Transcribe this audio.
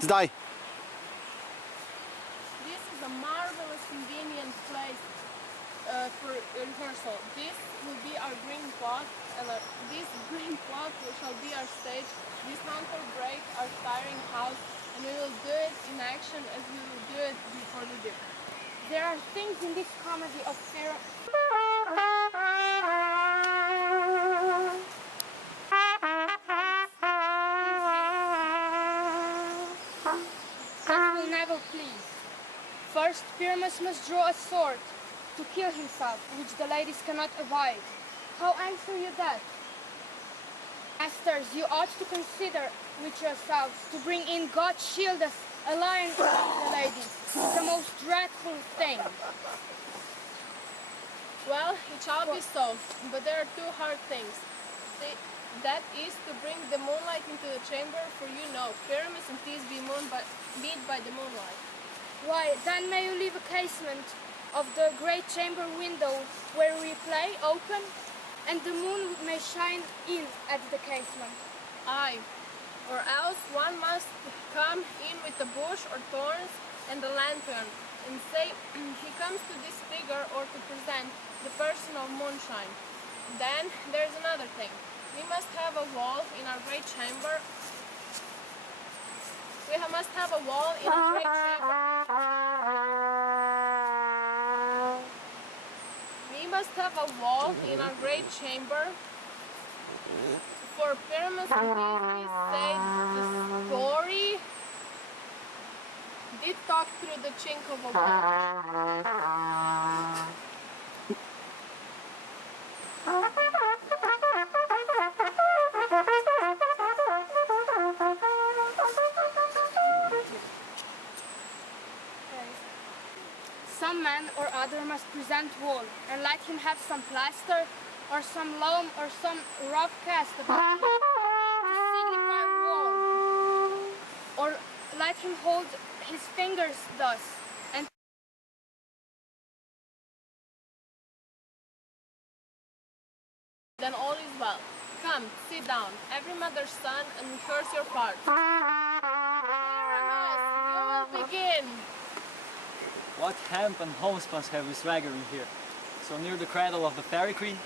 Zdaj. This is a marvelous, convenient place for rehearsal. This will be our green plot, and this green plot shall be our stage. This sound will break our tiring house, and we will do it in action as we will do it before the dinner. There are things in this comedy of fear. That will never please. First, Pyramus must draw a sword to kill himself, which the ladies cannot avoid. How answer you that? Masters, you ought to consider with yourselves to bring in God's shield as a lion among the ladies. The most dreadful thing. Well, it shall be so, but there are two hard things. That is to bring the moonlight into the chamber, for you know, Pyramus and Thebes meet by the moonlight. Why, then may you leave a casement of the great chamber window where we play open, and the moon may shine in at the casement. Aye, or else one must come in with a bush or thorns and a lantern, and say he comes to this figure or to present the person of moonshine. Then there's another thing. We must have a wall in our great chamber. We must have a wall in our great chamber. We must have a wall in our great chamber. For Pyramus and Thebes said the story did talk through the chink of a wall. Some man or other must present wall, and let him have some plaster, or some loam, or some rough cast about him, to signify wall. Or let him hold his fingers thus, and then all is well. Come, sit down, every mother's son, and rehearse your part. Pyramus, you will begin. What hemp and homespun have we swaggering here? So near the cradle of the fairy queen?